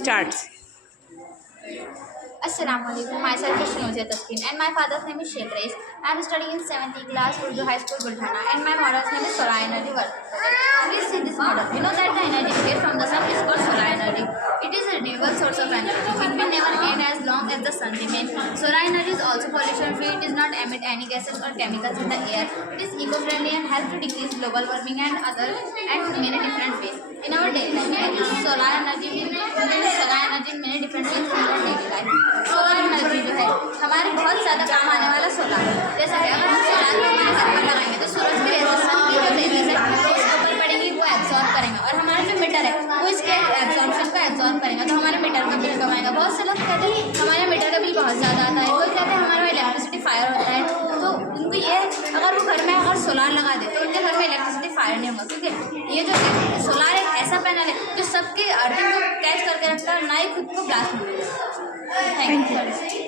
Starts. Assalamualaikum. Myself is Shinozia Taskin and my father's name is Sheikh Rais. I am studying in 7th class Urdu High School Buldhana and my model's name is solar energy world. Please see this model. You know that the energy we get from the sun is called solar energy. It is a renewable source of energy. It will never end as long as the sun remains. Solar energy is also pollution free. It does not emit any gases or chemicals in the air. It is eco-friendly and helps to decrease global warming and many different ways. In our daily life, we use solar energy in many different ways in our daily life. Solar energy जो है हमारे बहुत ज़्यादा काम आने वाला सोलर है। जैसे कि अगर हम सोलर को हमारे घर पर लगाएंगे तो सूरज की रेज़ सन की जो रेज़ है वो उसके ऊपर पड़ेंगी, वो एब्जॉर्ब करेंगे और हमारा जो मीटर है वो इसके एब्जॉर्प्शन को एब्जॉर्ब करेंगे तो हमारे मीटर का बिल कम आएगा। बहुत से लोग कहते हैं हमारे मीटर का बिल बहुत ज़्यादा आता है, कोई कहते हैं हमारा इलेक्ट्रिसिटी फायर होता है। तो उनको ये अगर वो घर में अगर सोलर लगा दे तो उनके घर में इलेक्ट्रिसिटी फायर नहीं होगा, क्योंकि ये जो सोलर एक ऐसा पैनल है जो सबके अर्थिंग को कैच करके रखता है और ना ही खुद को ब्लास्ट होने देता है। Thank you.